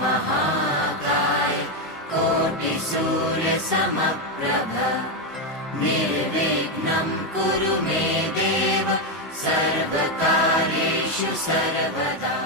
महाकाय कोटिसूर्यसमप्रभ निर्विघ्नं कुरु मे देव सर्वकार्येषु सर्वदा।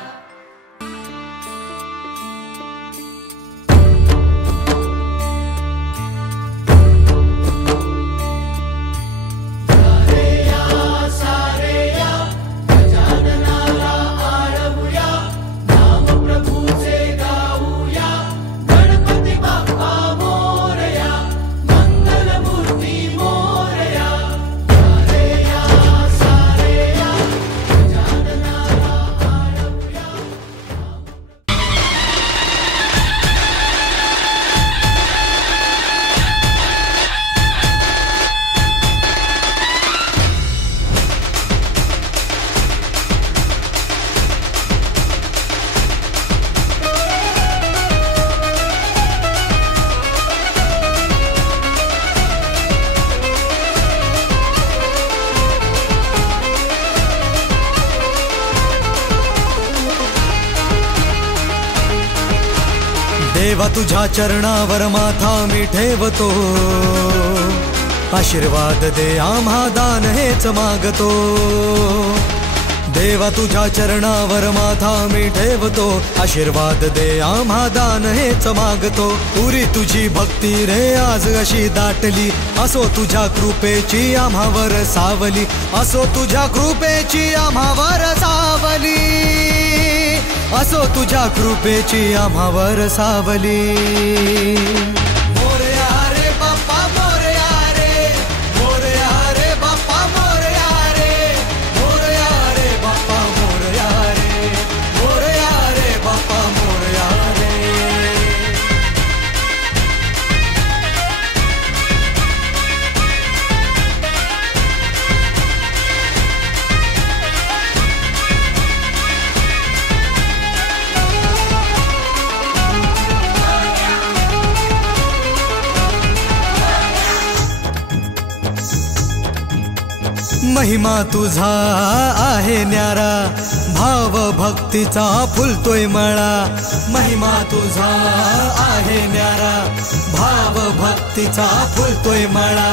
देवा तुझ्या चरणावर माथा मी ठेवतो, आशीर्वाद दे आम्हा दान हेच मागतो। देवा तुझ्या चरणावर माथा मी ठेवतो, आशीर्वाद दे आम्हा दान हेच मागतो। पुरी तुझी भक्ती रे आज अशी दाटली, असो तुझ्या कृपेची आम्हावर सावली, असो तुझ्या कृपेची आम्हावर सावली, असो तुझ्या कृपेची आम्हावर सावली। मोरया रे बाप्पा मोरया रे, मोरया रे बाप्पा मोरया रे, मोरया रे बाप्पा मोरया रे, मोरया रे बाप्पा मोरया रे। महिमा तुझा आहे न्यारा, भाव भक्तीचा फुलतोय मळा। महिमा तुझा आहे न्यारा, भाव भक्तीचा फुलतोय मळा।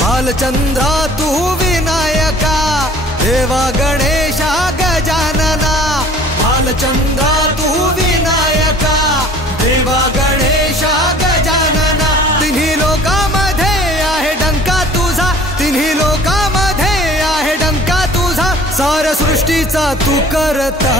बालचंद्रा तू विनायका, देवा गणेशा गजानना। बालचंद्रा तू विनायका, देवा गणेशा गजानना। तिन्ही लोकांमध्ये आहे डंका तुझा, तिन्ही लोकांमध्ये आहे डंका तुझा। साऱ्या सृष्टीचा तू करता